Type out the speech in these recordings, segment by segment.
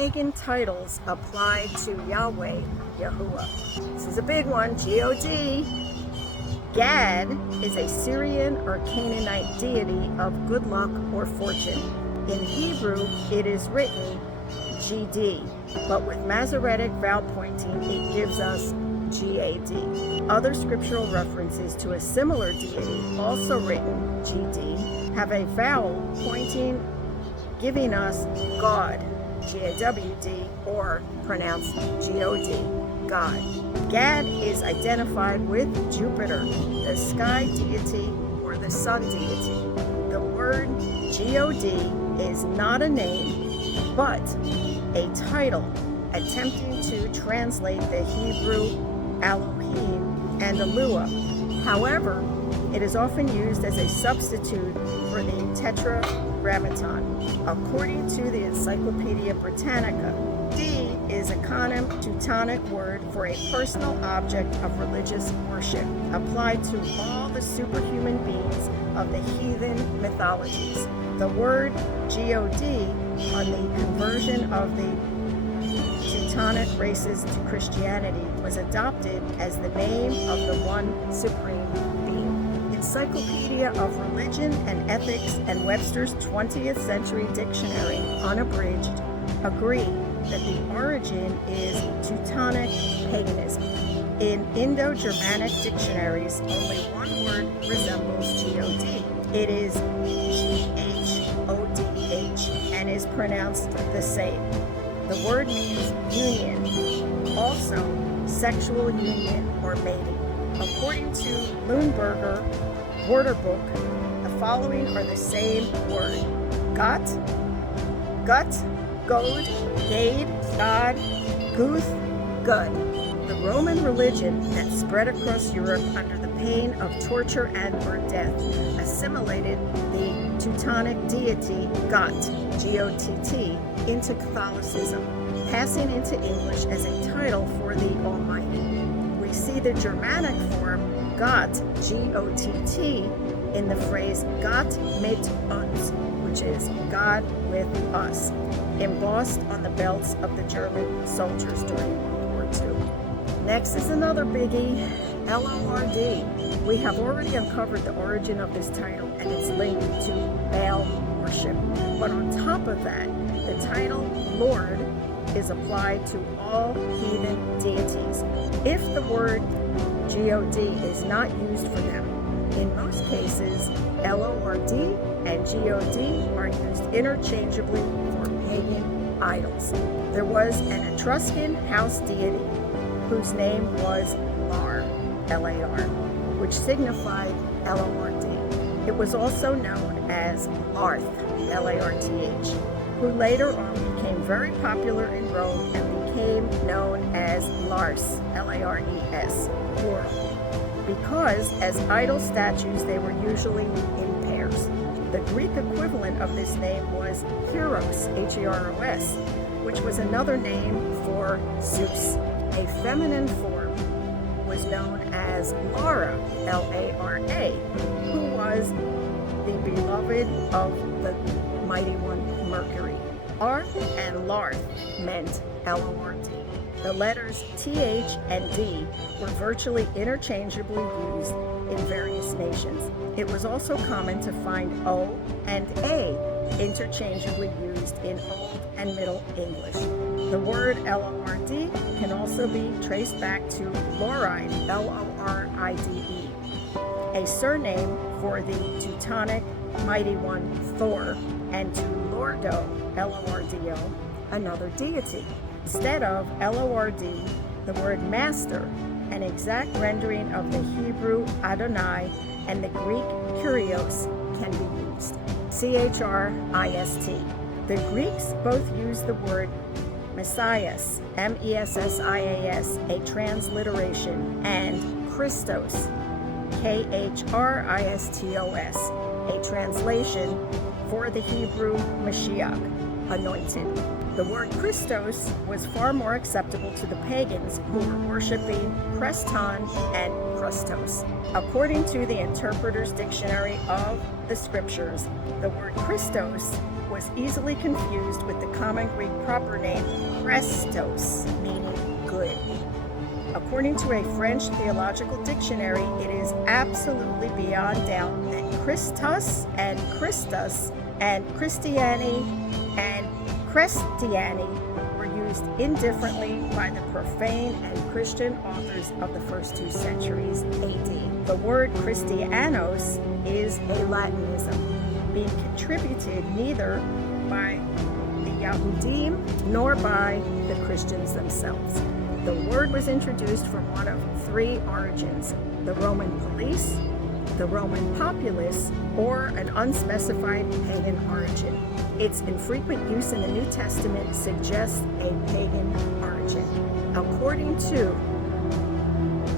pagan titles applied to Yahweh, Yahuwah. This is a big one, G-O-D. Gad is a Syrian or Canaanite deity of good luck or fortune. In Hebrew, it is written GD, but with Masoretic vowel pointing, it gives us GAD. Other scriptural references to a similar deity, also written GD, have a vowel pointing, giving us God, G-A-W-D, or pronounced G-O-D, God. Gad is identified with Jupiter, the sky deity or the sun deity. The word G-O-D is not a name, but a title, attempting to translate the Hebrew Elohim and Eluah. However, it is often used as a substitute for the Tetragrammaton. According to the Encyclopedia Britannica, D is a Canaan Teutonic word for a personal object of religious worship, applied to all the superhuman beings of the heathen mythologies. The word God, on the conversion of the Teutonic races to Christianity, was adopted as the name of the one supreme being. Encyclopedia of Religion and Ethics and Webster's 20th Century Dictionary, unabridged, agree that the origin is Teutonic paganism. In Indo-Germanic dictionaries, only one word resembles G-O-D. It is G-H-O-D-H and is pronounced the same. The word means union, also sexual union or mating. According to Leuenberger Wörterbuch, the following are the same word: Gott, gut, god, gade, god, guth, good. The Roman religion that spread across Europe under the pain of torture and or death assimilated the Teutonic deity Gott, G-O-T-T, into Catholicism, passing into English as a title for the Almighty. We see the Germanic form Gott, G-O-T-T, in the phrase Gott mit uns, which is God with us, embossed on the belts of the German soldiers during World War II. Next is another biggie, L-O-R-D. We have already uncovered the origin of this title and its link to Baal worship. But on top of that, the title Lord is applied to all heathen deities. If the word G-O-D is not used for them, in most cases, L-O-R-D and G-O-D are used interchangeably for pagan idols. There was an Etruscan house deity whose name was Lar, L-A-R, which signified L-O-R-D. It was also known as Larth, L-A-R-T-H, who later on became very popular in Rome and became known as Lars, L-A-R-E-S, plural, because as idol statues they were usually in pairs. The Greek equivalent of this name was Heros, H-E-R-O-S, which was another name for Zeus. A feminine form was known as Lara, L-A-R-A, who was the beloved of the mighty one Mercury. R and Larth meant L-O-R-D. The letters TH and D were virtually interchangeably used in various nations. It was also common to find O and A interchangeably used in Old and Middle English. The word L-O-R-D can also be traced back to Loride, L-O-R-I-D-E, a surname for the Teutonic mighty one Thor, and to Lordo, L-O-R-D-O, another deity. Instead of L-O-R-D, the word master, an exact rendering of the Hebrew Adonai and the Greek Kyrios, can be used. C-H-R-I-S-T. The Greeks both use the word Messias, M-E-S-S-I-A-S, a transliteration, and Christos, K-H-R-I-S-T-O-S, a translation for the Hebrew Mashiach, anointed. The word Christos was far more acceptable to the pagans who were worshiping Kreston and Christos. According to the Interpreter's Dictionary of the Scriptures, the word Christos was was easily confused with the common Greek proper name Christos, meaning good. According to a French theological dictionary, it is absolutely beyond doubt that Christus and Christus and Christiani and Christiani were used indifferently by the profane and Christian authors of the first 2 centuries AD. The word Christianos is a Latinism, being contributed neither by the Yahudim nor by the Christians themselves. The word was introduced from one of 3 origins: the Roman police, the Roman populace, or an unspecified pagan origin. Its infrequent use in the New Testament suggests a pagan origin. According to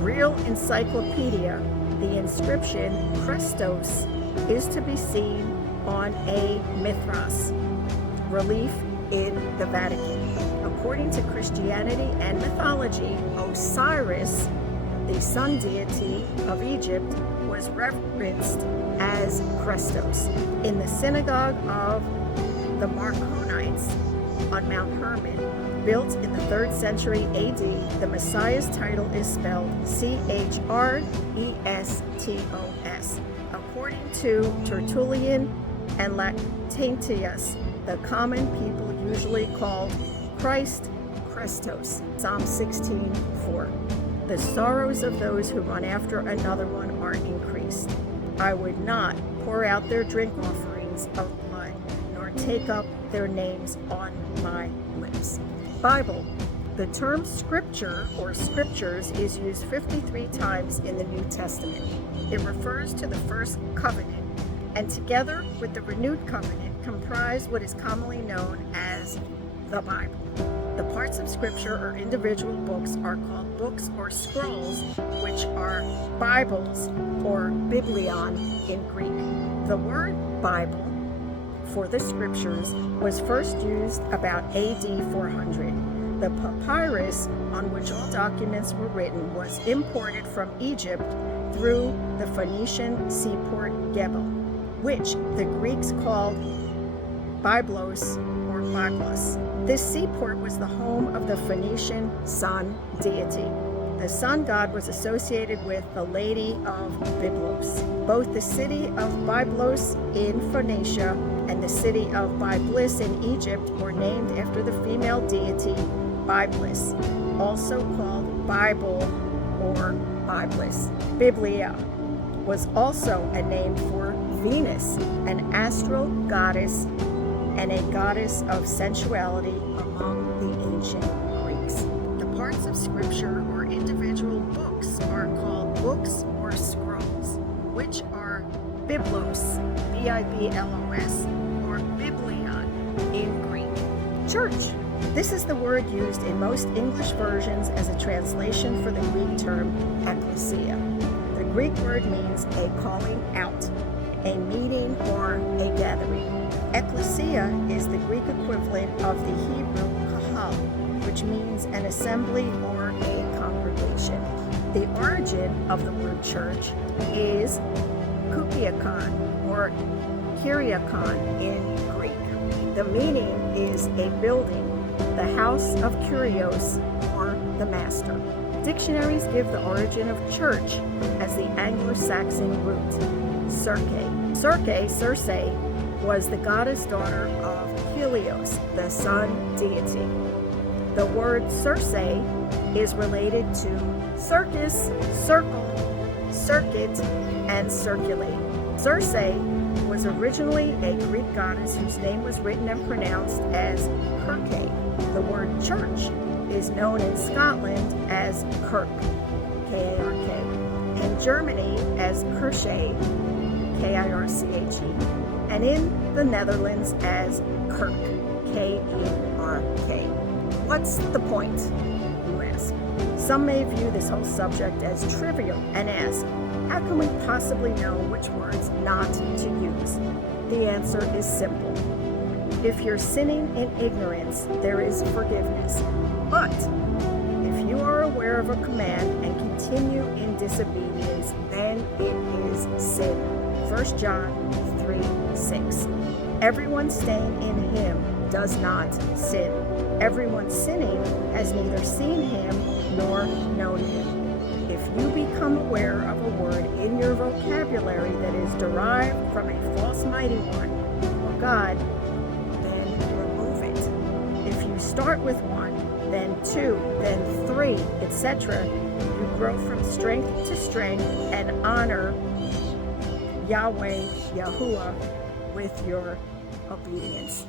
Real Encyclopedia, the inscription Christos is to be seen on a mithras relief in the Vatican. According to Christianity and mythology, Osiris, the sun deity of Egypt, was reverenced as Christos. In the synagogue of the Marconites on Mount Hermon, built in the 3rd century AD, the Messiah's title is spelled Chrestos. According to Tertullian and Lactantius, the common people usually called Christ Christos. Psalm 16:4. The sorrows of those who run after another one are increased. I would not pour out their drink offerings of blood, nor take up their names on my lips. Bible. The term scripture or scriptures is used 53 times in the New Testament. It refers to the first covenant, and together with the renewed covenant comprise what is commonly known as the Bible. The parts of scripture or individual books are called books or scrolls, which are Bibles or biblion in Greek. The word Bible for the scriptures was first used about AD 400. The papyrus on which all documents were written was imported from Egypt through the Phoenician seaport Gebel, which the Greeks called Byblos or Byblos. This seaport was the home of the Phoenician sun deity. The sun god was associated with the Lady of Byblos. Both the city of Byblos in Phoenicia and the city of Byblis in Egypt were named after the female deity Byblis, also called Bible or Byblis. Biblia was also a name for Venus, an astral goddess and a goddess of sensuality among the ancient Greeks. The parts of scripture or individual books are called books or scrolls, which are biblos, B-I-B-L-O-S, or biblion in Greek. Church. This is the word used in most English versions as a translation for the Greek term ecclesia. The Greek word means a calling out, a meeting, or a gathering. Ecclesia is the Greek equivalent of the Hebrew kahal, which means an assembly or a congregation. The origin of the word church is kupiakon or kyriakon in Greek. The meaning is a building, the house of Kyrios or the master. Dictionaries give the origin of church as the Anglo-Saxon root, Circe. Circe, was the goddess daughter of Helios, the sun deity. The word Circe is related to circus, circle, circuit, and circulate. Circe was originally a Greek goddess whose name was written and pronounced as Kirke. The word church is known in Scotland as Kirk, K-A-R-K, and Germany as Kirche, K-I-R-C-H-E, and in the Netherlands as Kerk, K-E-R-K. What's the point, you ask? Some may view this whole subject as trivial and ask, how can we possibly know which words not to use? The answer is simple. If you're sinning in ignorance, there is forgiveness. But if you are aware of a command and continue in disobedience, then it is sin. 1 John 3:6. Everyone staying in him does not sin. Everyone sinning has neither seen him nor known him. If you become aware of a word in your vocabulary that is derived from a false mighty one, or God, then remove it. If you start with one, then two, then three, etc., you grow from strength to strength and honor Yahweh, Yahuwah, with your obedience.